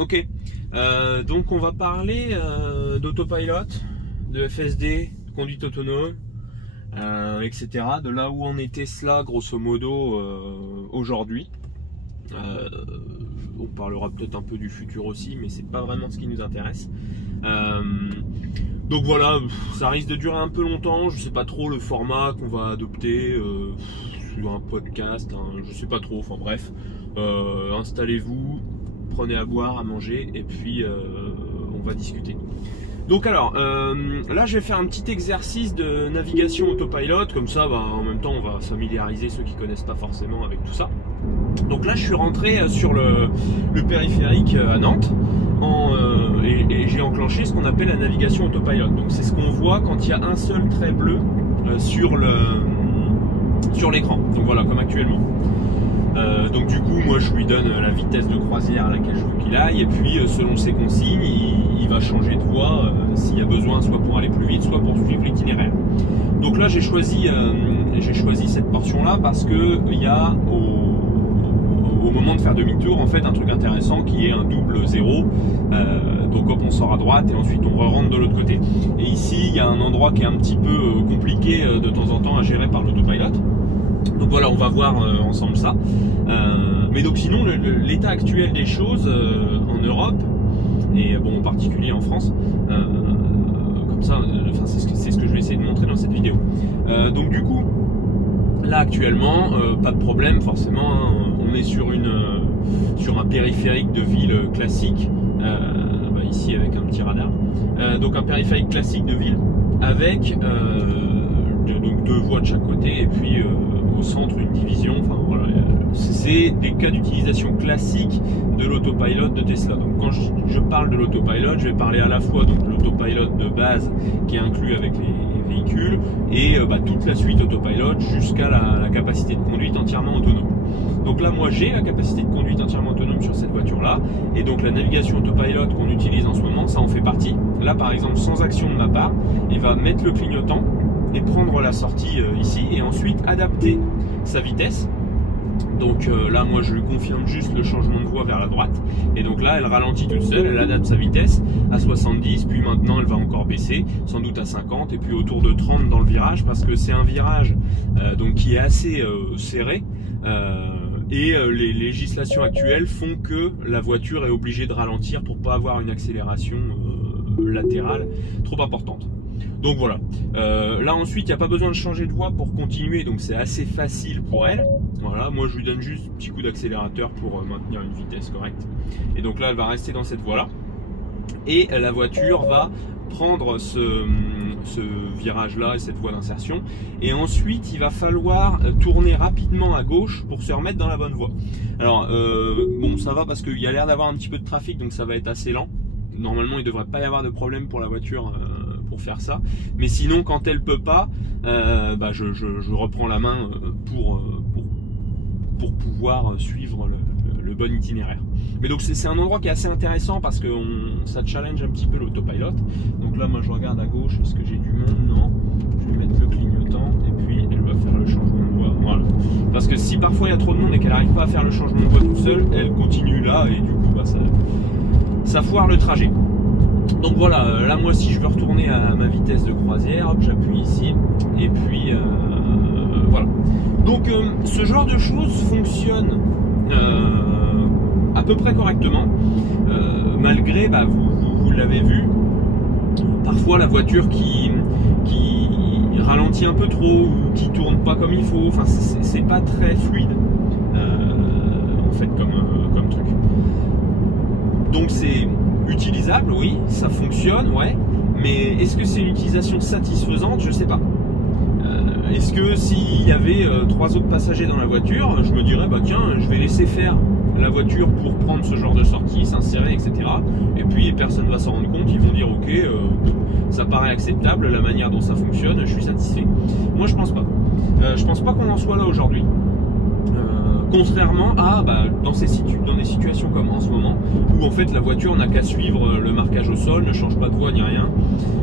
Ok, donc on va parler d'autopilot, de FSD, de conduite autonome, etc. De là où en est Tesla grosso modo aujourd'hui. On parlera peut-être un peu du futur aussi, mais c'est pas vraiment ce qui nous intéresse. Donc voilà, ça risque de durer un peu longtemps. Je sais pas trop le format qu'on va adopter sur un podcast, je sais pas trop. Enfin bref, installez-vous, prenez à boire, à manger, et puis on va discuter. Donc alors, là je vais faire un petit exercice de navigation autopilot, comme ça en même temps on va familiariser ceux qui connaissent pas forcément avec tout ça. Donc là je suis rentré sur le périphérique à Nantes et j'ai enclenché ce qu'on appelle la navigation autopilot. Donc c'est ce qu'on voit quand il y a un seul trait bleu sur l'écran, donc voilà, comme actuellement. Donc du coup moi je lui donne la vitesse de croisière à laquelle je veux qu'il aille, et puis selon ses consignes il va changer de voie s'il y a besoin, soit pour aller plus vite, soit pour suivre l'itinéraire. Donc là j'ai choisi cette portion là parce que il y a au moment de faire demi-tour en fait un truc intéressant qui est un double zéro. Donc hop, on sort à droite et ensuite on rentre de l'autre côté. Et ici il y a un endroit qui est un petit peu compliqué de temps en temps à gérer par l'autopilot. Donc voilà, on va voir ensemble ça. Mais donc sinon, l'état actuel des choses en Europe, et bon en particulier en France, comme ça, c'est ce que je vais essayer de montrer dans cette vidéo. Donc du coup, là actuellement, pas de problème forcément, on est sur un périphérique de ville classique, ici avec un petit radar. Donc un périphérique classique de ville avec donc deux voies de chaque côté, et puis au centre une division. Enfin voilà, c'est des cas d'utilisation classique de l'autopilot de Tesla. Donc quand je parle de l'autopilot, je vais parler à la fois donc de l'autopilot de base qui est inclus avec les véhicules, et toute la suite autopilot jusqu'à la capacité de conduite entièrement autonome. Donc là moi j'ai la capacité de conduite entièrement autonome sur cette voiture là, et donc la navigation autopilot qu'on utilise en ce moment, ça en fait partie. Là par exemple, sans action de ma part, il va mettre le clignotant et prendre la sortie ici, et ensuite adapter sa vitesse. Donc là moi je lui confirme juste le changement de voie vers la droite, et donc là elle ralentit toute seule, elle adapte sa vitesse à 70, puis maintenant elle va encore baisser, sans doute à 50, et puis autour de 30 dans le virage, parce que c'est un virage donc qui est assez serré, et les législations actuelles font que la voiture est obligée de ralentir pour pas avoir une accélération latérale trop importante. Donc voilà, là ensuite il n'y a pas besoin de changer de voie pour continuer, donc c'est assez facile pour elle. Voilà, moi je lui donne juste un petit coup d'accélérateur pour maintenir une vitesse correcte, et donc là elle va rester dans cette voie là, et la voiture va prendre ce virage là et cette voie d'insertion, et ensuite il va falloir tourner rapidement à gauche pour se remettre dans la bonne voie. Alors bon, ça va parce qu'il y a l'air d'avoir un petit peu de trafic, donc ça va être assez lent. Normalement il ne devrait pas y avoir de problème pour la voiture pour faire ça, mais sinon quand elle peut pas, je reprends la main pour pouvoir suivre le bon itinéraire. Mais donc c'est un endroit qui est assez intéressant parce que ça challenge un petit peu l'autopilot. Donc là moi je regarde à gauche, est-ce que j'ai du monde? Non. Je vais mettre le clignotant et puis elle va faire le changement de voie. Voilà. Parce que si parfois il y a trop de monde et qu'elle n'arrive pas à faire le changement de voie toute seule, elle continue là, et du coup ça foire le trajet. Donc voilà, là moi si je veux retourner à ma vitesse de croisière, hop, j'appuie ici, et puis voilà. Donc ce genre de choses fonctionne à peu près correctement, malgré, vous l'avez vu, parfois la voiture qui ralentit un peu trop, ou qui tourne pas comme il faut. Enfin c'est pas très fluide en fait comme truc. Donc c'est utilisable, oui, ça fonctionne, ouais, mais est-ce que c'est une utilisation satisfaisante? Je sais pas. Est-ce que s'il y avait 3 autres passagers dans la voiture, je me dirais tiens, je vais laisser faire la voiture pour prendre ce genre de sortie, s'insérer, etc. Et puis personne va s'en rendre compte, ils vont dire ok, ça paraît acceptable, la manière dont ça fonctionne, je suis satisfait. Moi je pense pas. Je pense pas qu'on en soit là aujourd'hui. Contrairement à dans des situations comme en ce moment, où en fait la voiture n'a qu'à suivre le marquage au sol, ne change pas de voie ni rien.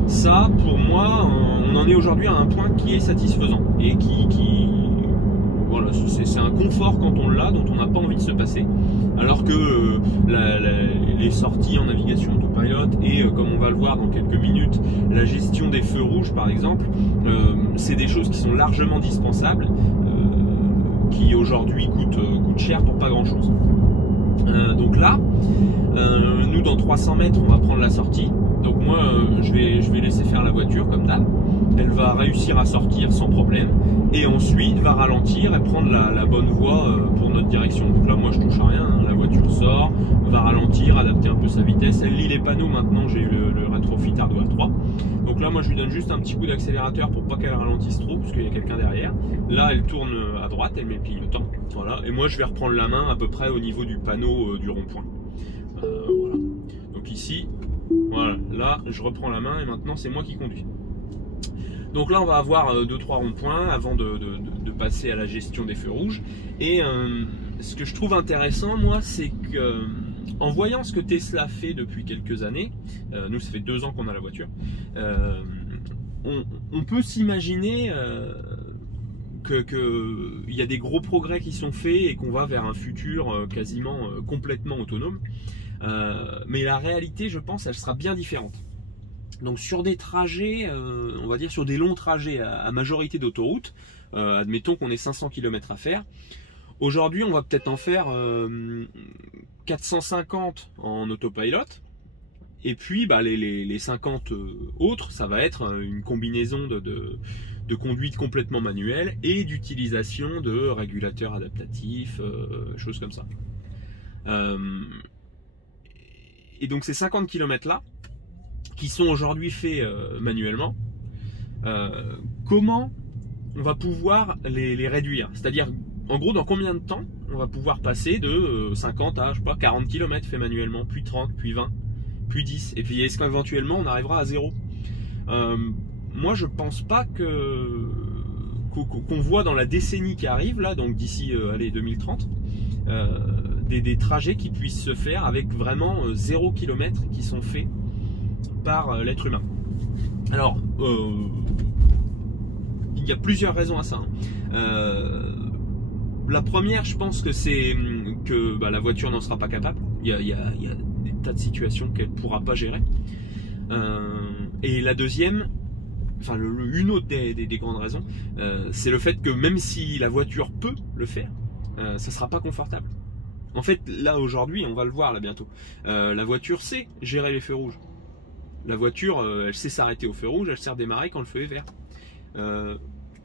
Ça, pour moi, on en est aujourd'hui à un point qui est satisfaisant, et voilà, c'est un confort quand on l'a, dont on n'a pas envie de se passer. Alors que les les sorties en navigation autopilot et comme on va le voir dans quelques minutes, la gestion des feux rouges par exemple, c'est des choses qui sont largement dispensables, qui aujourd'hui coûtent cher pour pas grand chose. Donc là, nous dans 300 mètres on va prendre la sortie. Donc moi je vais laisser faire la voiture comme d'hab. Elle va réussir à sortir sans problème et ensuite va ralentir et prendre la bonne voie pour notre direction. Donc là moi je touche à rien, hein. La voiture sort, va ralentir, adapter un peu sa vitesse. Elle lit les panneaux maintenant, j'ai eu le rétrofit Ardo A3. Donc là moi je lui donne juste un petit coup d'accélérateur pour pas qu'elle ralentisse trop parce qu'il y a quelqu'un derrière. Là elle tourne à droite, elle met le clignotant. Voilà. Et moi je vais reprendre la main à peu près au niveau du panneau du rond-point. Voilà. Donc ici, voilà, là je reprends la main et maintenant c'est moi qui conduis. Donc là on va avoir 2-3 ronds-points avant de passer à la gestion des feux rouges. Et ce que je trouve intéressant moi, c'est que en voyant ce que Tesla fait depuis quelques années, nous ça fait 2 ans qu'on a la voiture, on peut s'imaginer qu'il y a des gros progrès qui sont faits et qu'on va vers un futur quasiment complètement autonome. Mais la réalité, je pense, elle sera bien différente. Donc sur des trajets, on va dire sur des longs trajets à majorité d'autoroute, admettons qu'on ait 500 km à faire. Aujourd'hui, on va peut-être en faire 450 en autopilot. Et puis bah, les 50 autres, ça va être une combinaison de conduite complètement manuelle et d'utilisation de régulateurs adaptatifs, choses comme ça. Et donc ces 50 km là, qui sont aujourd'hui faits manuellement, comment on va pouvoir les réduire? C'est-à-dire, en gros, dans combien de temps on va pouvoir passer de 50 à, je sais pas, 40 km fait manuellement, puis 30, puis 20, puis 10, et puis est-ce qu'éventuellement on arrivera à 0? Moi, je pense pas qu'on voit dans la décennie qui arrive, là, donc d'ici allez, 2030, des trajets qui puissent se faire avec vraiment 0 km qui sont faits par l'être humain. Alors, il y a plusieurs raisons à ça. La première, je pense que c'est que la voiture n'en sera pas capable. Il y a des tas de situations qu'elle ne pourra pas gérer. Et la deuxième, enfin une autre des grandes raisons, c'est le fait que même si la voiture peut le faire, ça ne sera pas confortable. En fait, là aujourd'hui, on va le voir là bientôt, la voiture sait gérer les feux rouges. La voiture, elle sait s'arrêter au feu rouge, elle sait redémarrer quand le feu est vert.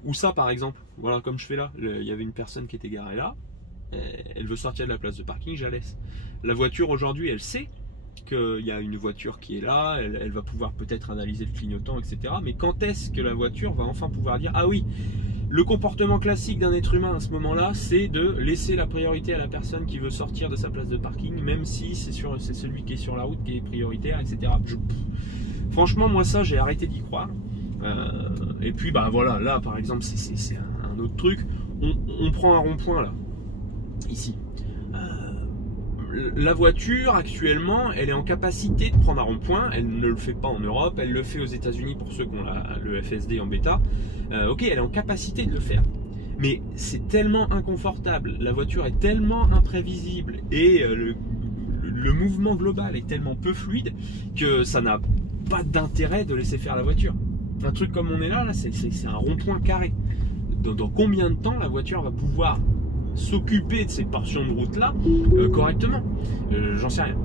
Ou ça par exemple, voilà comme je fais là, il y avait une personne qui était garée là, elle veut sortir de la place de parking, je la laisse. La voiture aujourd'hui, elle sait qu'il y a une voiture qui est là, elle va pouvoir peut-être analyser le clignotant, etc. Mais quand est-ce que la voiture va enfin pouvoir dire, ah oui, le comportement classique d'un être humain à ce moment-là, c'est de laisser la priorité à la personne qui veut sortir de sa place de parking, même si c'est celui qui est sur la route qui est prioritaire, etc. Franchement, moi ça, j'ai arrêté d'y croire. Et puis, bah voilà, là par exemple, c'est un autre truc. On prend un rond-point là, ici. La voiture actuellement, elle est en capacité de prendre un rond-point. Elle ne le fait pas en Europe, elle le fait aux États-Unis pour ceux qui ont le FSD en bêta. Ok, elle est en capacité de le faire, mais c'est tellement inconfortable. La voiture est tellement imprévisible et le mouvement global est tellement peu fluide que ça n'a pas d'intérêt de laisser faire la voiture. Un truc comme on est là c'est un rond-point carré. Dans combien de temps la voiture va pouvoir s'occuper de ces portions de route là correctement? J'en sais rien.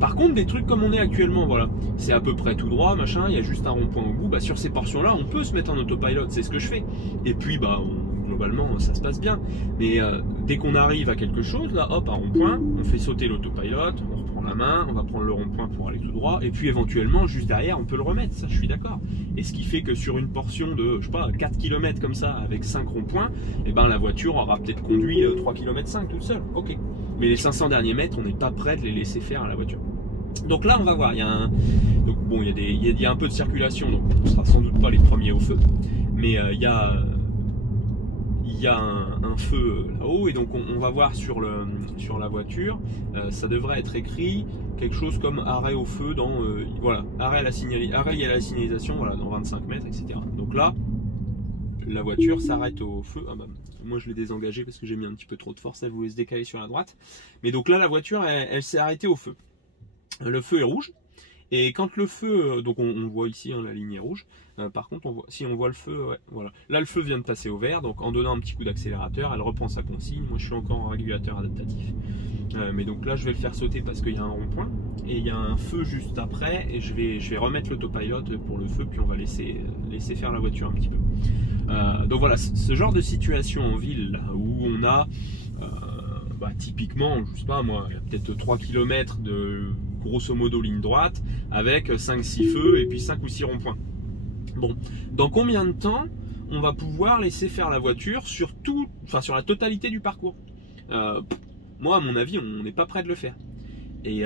Par contre, des trucs comme on est actuellement, voilà, c'est à peu près tout droit, machin, il y a juste un rond-point au bout, bah, sur ces portions là on peut se mettre en autopilot, c'est ce que je fais, et puis bah globalement ça se passe bien. Mais dès qu'on arrive à quelque chose, là hop, un rond-point, on fait sauter l'autopilot, on reprend la main, on va prendre le rond-point pour aller tout droit, et puis éventuellement juste derrière on peut le remettre, ça je suis d'accord. Et ce qui fait que sur une portion de, je sais pas, 4 km comme ça, avec 5 ronds-points, et ben la voiture aura peut-être conduit 3 km 5 toute seule, ok. Mais les 500 derniers mètres, on n'est pas prêt de les laisser faire à la voiture. Donc là on va voir, il y a donc bon, il y a un peu de circulation, donc on ne sera sans doute pas les premiers au feu, mais il y a un feu là-haut, et donc on va voir sur la voiture, ça devrait être écrit quelque chose comme arrêt au feu dans voilà, arrêt à la signalisation, voilà, dans 25 mètres, etc. Donc là la voiture s'arrête au feu. Ah bah, moi je l'ai désengagé parce que j'ai mis un petit peu trop de force, elle voulait se décaler sur la droite, mais donc là la voiture elle s'est arrêtée au feu. le feu est rouge. Et quand le feu, donc on voit ici, hein, la ligne est rouge. Par contre, si on voit le feu, ouais, voilà. Là, le feu vient de passer au vert, donc en donnant un petit coup d'accélérateur, elle reprend sa consigne. Moi, je suis encore en régulateur adaptatif. Mais donc là, je vais le faire sauter parce qu'il y a un rond-point. Et il y a un feu juste après. Et je vais remettre l'autopilot pour le feu, puis on va laisser faire la voiture un petit peu. Donc voilà, ce genre de situation en ville, là, où on a... typiquement, je sais pas moi, il y a peut-être 3 km de grosso modo ligne droite avec 5-6 feux et puis 5 ou 6 ronds-points. Bon, dans combien de temps on va pouvoir laisser faire la voiture sur sur la totalité du parcours? Moi, à mon avis, on n'est pas prêt de le faire. Et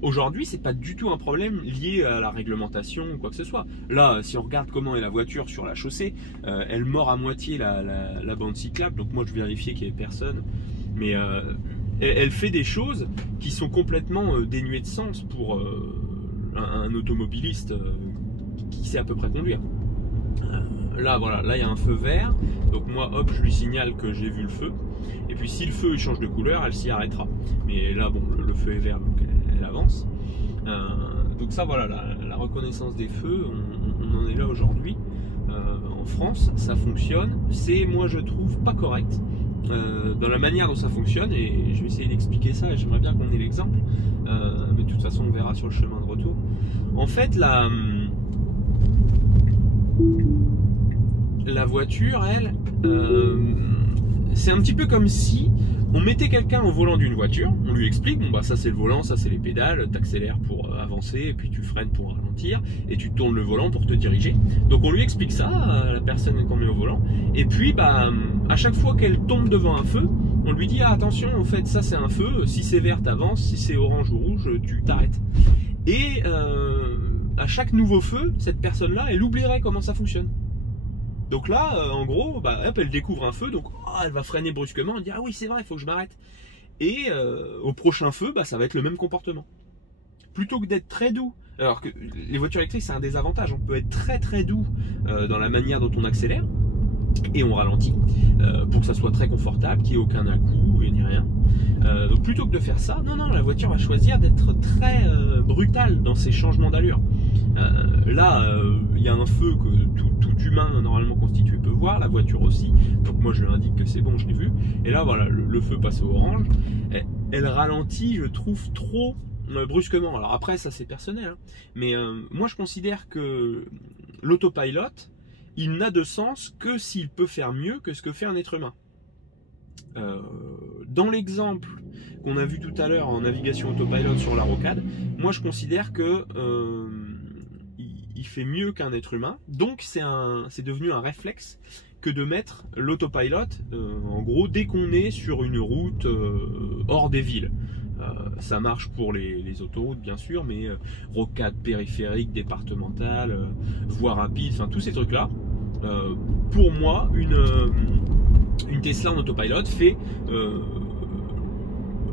aujourd'hui, c'est pas du tout un problème lié à la réglementation ou quoi que ce soit. Là, si on regarde comment est la voiture sur la chaussée, elle mord à moitié la bande cyclable. Donc moi, je vérifiais qu'il n'y avait personne. Mais elle fait des choses qui sont complètement dénuées de sens pour un automobiliste qui sait à peu près conduire. Là, voilà, là il y a un feu vert. Donc moi, hop, je lui signale que j'ai vu le feu. Et puis si le feu il change de couleur, elle s'y arrêtera. Mais là, bon, le feu est vert, donc elle avance. Donc ça, voilà, la reconnaissance des feux, on en est là aujourd'hui. En France, ça fonctionne. C'est, moi, je trouve, pas correct. Dans la manière dont ça fonctionne, et je vais essayer d'expliquer ça, et j'aimerais bien qu'on ait l'exemple, mais de toute façon on verra sur le chemin de retour. En fait, la voiture, elle, c'est un petit peu comme si on mettait quelqu'un au volant d'une voiture, on lui explique, bon bah ça c'est le volant, ça c'est les pédales, t'accélères pour avancer, et puis tu freines pour ralentir, et tu tournes le volant pour te diriger. Donc on lui explique ça à la personne qu'on met au volant, et puis bah à chaque fois qu'elle tombe devant un feu, on lui dit ah, attention, en fait ça c'est un feu, si c'est vert t'avances, si c'est orange ou rouge tu t'arrêtes. Et à chaque nouveau feu, cette personne-là, elle oublierait comment ça fonctionne. Donc là, en gros, bah, hop, elle découvre un feu, donc elle va freiner brusquement, elle dit ah oui c'est vrai, il faut que je m'arrête. Et au prochain feu, bah, ça va être le même comportement. Plutôt que d'être très doux, alors que les voitures électriques c'est un désavantage, on peut être très doux dans la manière dont on accélère et on ralentit pour que ça soit très confortable, qu'il n'y ait aucun à-coup et ni rien. Donc plutôt que de faire ça, non, la voiture va choisir d'être très brutale dans ses changements d'allure. Là, il y a un feu que tout humain normalement constitué peut voir, la voiture aussi. Donc moi je lui indique que c'est bon, je l'ai vu. Et là voilà, le feu passe au orange. Elle ralentit, je trouve, trop brusquement. Alors après, ça c'est personnel, hein. Mais moi je considère que l'autopilot, il n'a de sens que s'il peut faire mieux que ce que fait un être humain. Dans l'exemple qu'on a vu tout à l'heure en navigation autopilot sur la rocade, moi je considère que il fait mieux qu'un être humain, donc c'est devenu un réflexe que de mettre l'autopilot en gros dès qu'on est sur une route hors des villes. Ça marche pour les autoroutes bien sûr, mais rocade périphérique, départementale, voie rapide, enfin tous ces trucs là, pour moi une Tesla en autopilot fait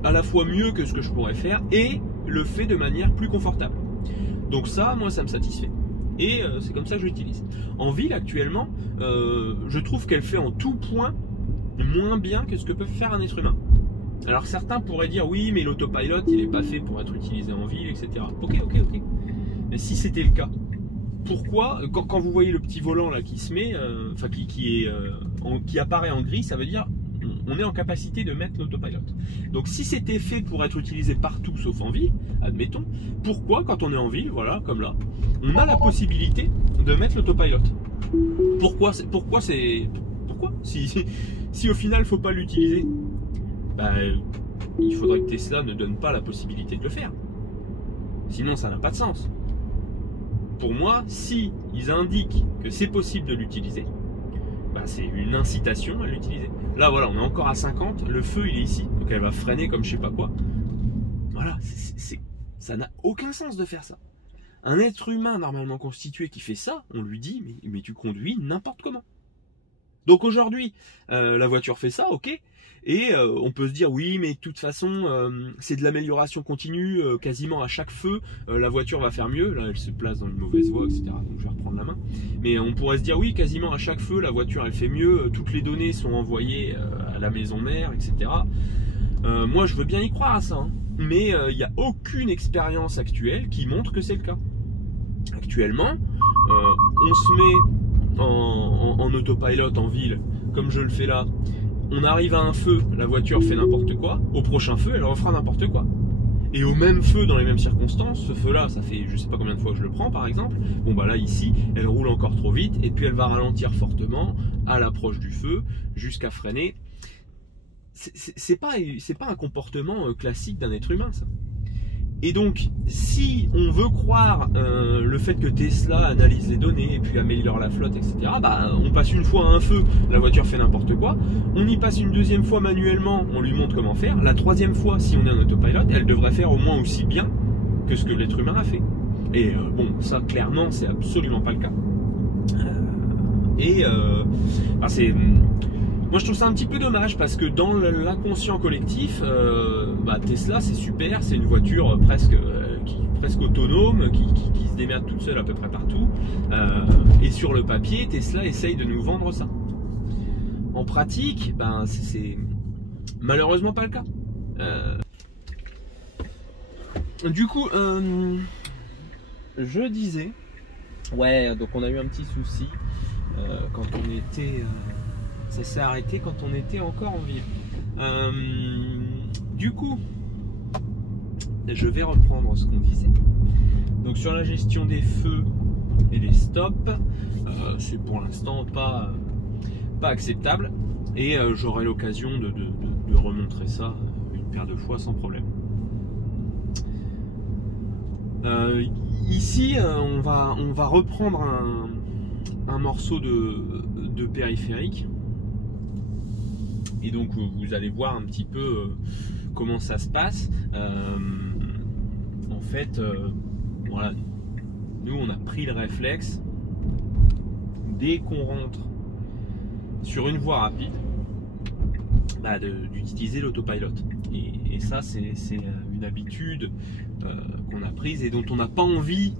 à la fois mieux que ce que je pourrais faire et le fait de manière plus confortable. Donc ça, moi ça me satisfait. Et c'est comme ça que je l'utilise. En ville actuellement, je trouve qu'elle fait en tout point moins bien que ce que peut faire un être humain. Alors certains pourraient dire oui mais l'autopilot il n'est pas fait pour être utilisé en ville, etc. Ok. Mais si c'était le cas, pourquoi quand vous voyez le petit volant là qui se met, enfin qui apparaît en gris, ça veut dire on est en capacité de mettre l'autopilot. Donc si c'était fait pour être utilisé partout sauf en ville, admettons, pourquoi quand on est en ville, voilà comme là, on a la possibilité de mettre l'autopilot? Pourquoi si au final il faut pas l'utiliser, bah, il faudrait que Tesla ne donne pas la possibilité de le faire. Sinon ça n'a pas de sens. Pour moi, si ils indiquent que c'est possible de l'utiliser, bah, c'est une incitation à l'utiliser. Là voilà, on est encore à 50, le feu il est ici, donc elle va freiner comme je sais pas quoi. Voilà, ça n'a aucun sens de faire ça. Un être humain normalement constitué qui fait ça, on lui dit mais tu conduis n'importe comment. Donc aujourd'hui, la voiture fait ça, ok. Et on peut se dire oui mais de toute façon c'est de l'amélioration continue, quasiment à chaque feu la voiture va faire mieux. Là elle se place dans une mauvaise voie, etc. Donc je vais reprendre la main. Mais on pourrait se dire oui quasiment à chaque feu la voiture elle fait mieux, toutes les données sont envoyées à la maison mère, etc. Moi je veux bien y croire à ça, hein. mais il n'y a aucune expérience actuelle qui montre que c'est le cas. Actuellement, on se met en autopilot en ville, comme je le fais là. On arrive à un feu, la voiture fait n'importe quoi. Au prochain feu, elle refera n'importe quoi. Et au même feu, dans les mêmes circonstances, ce feu-là, ça fait je sais pas combien de fois que je le prends par exemple. Bon bah là ici, elle roule encore trop vite et puis elle va ralentir fortement à l'approche du feu jusqu'à freiner. C'est pas un comportement classique d'un être humain ça. Et donc, si on veut croire le fait que Tesla analyse les données et puis améliore la flotte, etc., bah, on passe une fois à un feu, la voiture fait n'importe quoi. On y passe une deuxième fois manuellement, on lui montre comment faire. La troisième fois, si on est en autopilot, elle devrait faire au moins aussi bien que ce que l'être humain a fait. Et bon, ça, clairement, c'est absolument pas le cas. Bah, moi je trouve ça un petit peu dommage parce que dans l'inconscient collectif, bah, Tesla c'est super, c'est une voiture presque autonome, qui se démerde toute seule à peu près partout. Et sur le papier, Tesla essaye de nous vendre ça. En pratique, ben, c'est malheureusement pas le cas. Du coup, je disais, ouais, donc on a eu un petit souci quand on était... ça s'est arrêté quand on était encore en ville. Du coup, je vais reprendre ce qu'on disait. Donc sur la gestion des feux et des stops, c'est pour l'instant pas acceptable. Et j'aurai l'occasion de remontrer ça une paire de fois sans problème. Ici, on va reprendre un morceau de périphérique. Et donc vous allez voir un petit peu comment ça se passe. En fait, voilà, nous on a pris le réflexe dès qu'on rentre sur une voie rapide, bah, d'utiliser l'autopilot. Et ça c'est une habitude qu'on a prise et dont on n'a pas envie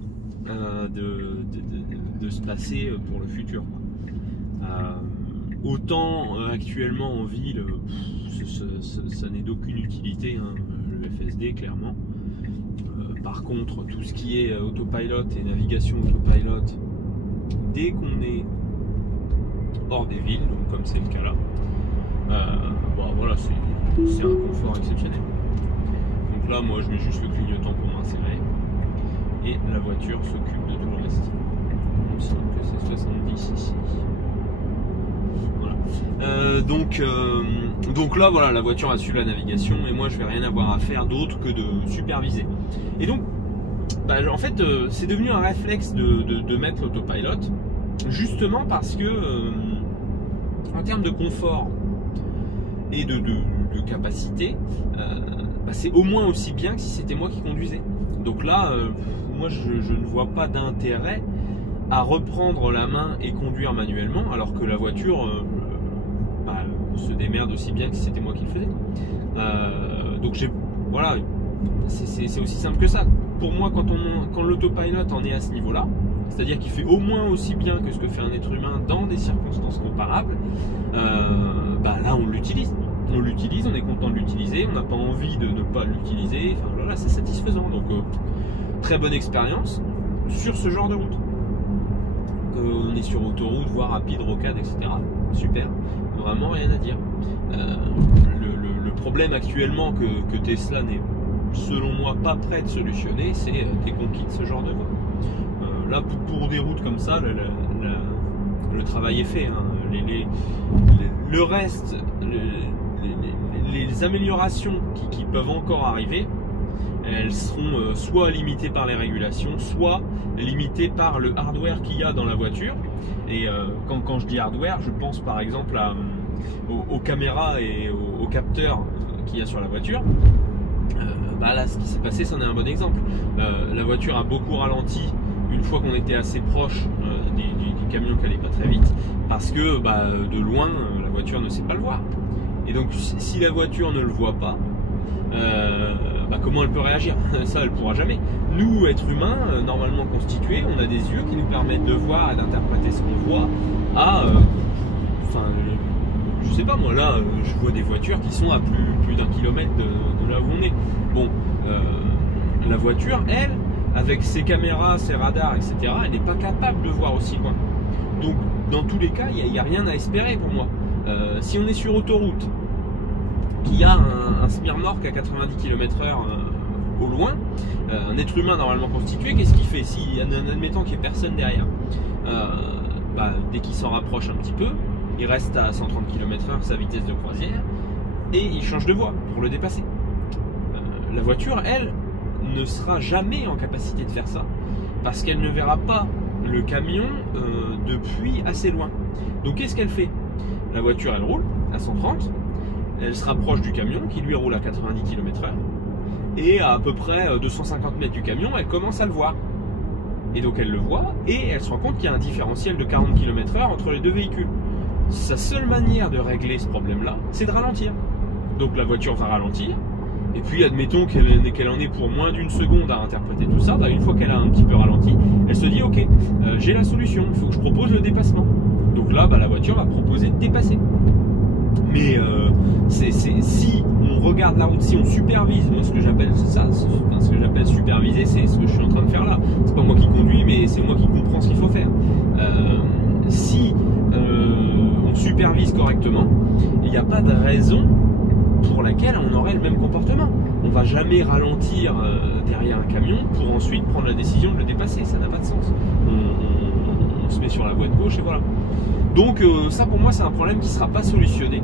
de se passer pour le futur. Autant actuellement en ville, ça n'est d'aucune utilité, hein, le FSD clairement. Par contre, tout ce qui est autopilot et navigation autopilot, dès qu'on est hors des villes, donc comme c'est le cas là, bon, voilà, c'est un confort exceptionnel. Donc là, moi, je mets juste le clignotant pour m'insérer et la voiture s'occupe de tout le reste. Il me semble que c'est 70 ici. Donc là voilà, la voiture a suivi la navigation et moi je vais rien avoir à faire d'autre que de superviser. Et donc bah, en fait c'est devenu un réflexe de mettre l'autopilot justement parce que en termes de confort et de capacité, bah, c'est au moins aussi bien que si c'était moi qui conduisais. Donc là moi je ne vois pas d'intérêt à reprendre la main et conduire manuellement alors que la voiture bah, se démerde aussi bien que si c'était moi qui le faisais. Donc voilà, c'est aussi simple que ça. Pour moi, quand l'autopilot en est à ce niveau-là, c'est-à-dire qu'il fait au moins aussi bien que ce que fait un être humain dans des circonstances comparables, bah là on l'utilise. On l'utilise, on est content de l'utiliser, on n'a pas envie de ne pas l'utiliser. Enfin voilà, c'est satisfaisant. Donc très bonne expérience sur ce genre de route. On est sur autoroute, voie rapide, rocade, etc. Super, vraiment rien à dire. Le problème actuellement que Tesla n'est, selon moi, pas prêt de solutionner, c'est dès qu'on quitte ce genre de voie. Là, pour des routes comme ça, le travail est fait. Hein. Le reste, les améliorations qui peuvent encore arriver, elles seront soit limitées par les régulations, soit limitées par le hardware qu'il y a dans la voiture. Et quand je dis hardware, je pense par exemple aux caméras et aux capteurs qu'il y a sur la voiture. Bah là, ce qui s'est passé, c'en est un bon exemple. La voiture a beaucoup ralenti une fois qu'on était assez proche du camion qui allait pas très vite, parce que bah, de loin, la voiture ne sait pas le voir. Et donc, si la voiture ne le voit pas, bah, comment elle peut réagir? Ça, elle pourra jamais. Nous, êtres humains, normalement constitués, on a des yeux qui nous permettent de voir et d'interpréter ce qu'on voit. Enfin, je sais pas, moi là, je vois des voitures qui sont à plus d'un kilomètre de là où on est. Bon, La voiture, elle, avec ses caméras, ses radars, etc., elle n'est pas capable de voir aussi loin. Donc, dans tous les cas, il n'y a rien à espérer pour moi. Si on est sur autoroute, qu'il y a un Smirnoff à 90 km/h au loin, un être humain normalement constitué, qu'est-ce qu'il fait? Si, admettant qu'il n'y ait personne derrière, dès qu'il s'en rapproche un petit peu, il reste à 130 km/h sa vitesse de croisière et il change de voie pour le dépasser. La voiture, elle, ne sera jamais en capacité de faire ça parce qu'elle ne verra pas le camion depuis assez loin. Donc qu'est-ce qu'elle fait? La voiture, elle roule à 130, elle se rapproche du camion qui lui roule à 90 km/h et à peu près 250 mètres du camion, elle commence à le voir. Et donc elle le voit et elle se rend compte qu'il y a un différentiel de 40 km/h entre les deux véhicules. Sa seule manière de régler ce problème-là, c'est de ralentir. Donc la voiture va ralentir, et puis admettons qu'elle en est pour moins d'une seconde à interpréter tout ça, une fois qu'elle a un petit peu ralenti, elle se dit ok, j'ai la solution, il faut que je propose le dépassement. Donc là, la voiture va proposer de dépasser. Mais si on regarde la route, si on supervise, moi ce que j'appelle superviser, c'est ce que je suis en train de faire là. C'est pas moi qui conduis, mais c'est moi qui comprends ce qu'il faut faire. Si on supervise correctement, il n'y a pas de raison pour laquelle on aurait le même comportement. On va jamais ralentir derrière un camion pour ensuite prendre la décision de le dépasser. Ça n'a pas de sens. On se met sur la voie de gauche et voilà. Donc ça pour moi c'est un problème qui ne sera pas solutionné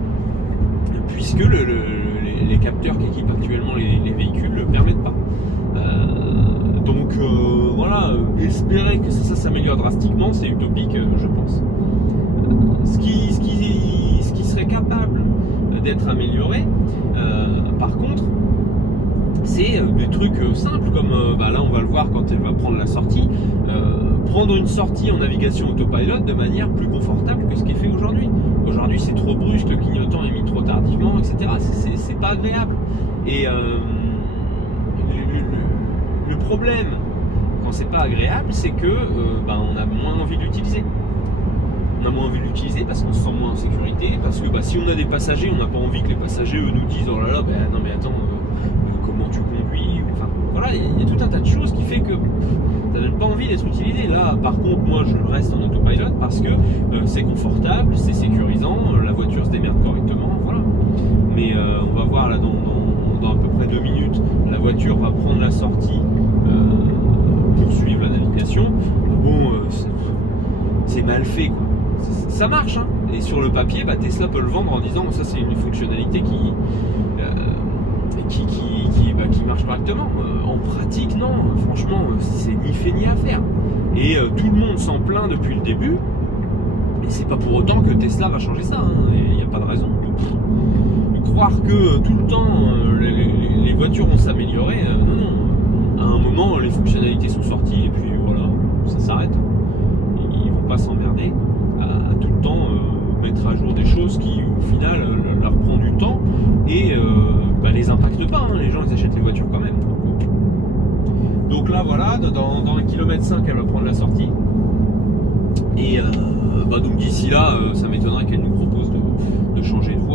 puisque les capteurs qu'équipent actuellement les véhicules ne le permettent pas. Donc voilà, espérer que ça s'améliore drastiquement, c'est utopique, je pense. Ce qui serait capable d'être amélioré, par contre, c'est des trucs simples comme là on va le voir quand elle va prendre la sortie, prendre une sortie en navigation autopilot de manière plus confortable que ce qui est fait aujourd'hui. Aujourd'hui c'est trop brusque, le clignotant est mis trop tardivement, etc. C'est pas agréable. Et le problème quand c'est pas agréable, c'est que on a moins envie de l'utiliser. On a moins envie de l'utiliser parce qu'on se sent moins en sécurité, parce que si on a des passagers, on n'a pas envie que les passagers eux nous disent oh là là, non mais attends, comment tu conduis, enfin voilà, il y a tout un tas de choses qui fait que ça donne pas envie d'être utilisé. Là par contre moi je reste en autopilot parce que c'est confortable, c'est sécurisant, la voiture se démerde correctement, voilà. Mais on va voir là dans à peu près 2 minutes, la voiture va prendre la sortie pour suivre la navigation. Bon, c'est mal fait quoi. Ça marche, hein. Et sur le papier, Tesla peut le vendre en disant ça c'est une fonctionnalité qui marche correctement. En pratique, non. Franchement, c'est ni fait ni à faire. Et tout le monde s'en plaint depuis le début. Et c'est pas pour autant que Tesla va changer ça. Il n'y a pas de raison. Croire que tout le temps les voitures vont s'améliorer, non. À un moment, les fonctionnalités sont sorties et puis voilà, ça s'arrête. Ils vont pas s'emmerder à tout le temps mettre à jour des choses qui au final leur prend du temps et les impactent pas, les gens ils achètent les voitures quand même. Donc là voilà, dans 1,5 km elle va prendre la sortie et donc d'ici là ça m'étonnerait qu'elle nous propose de changer de voie.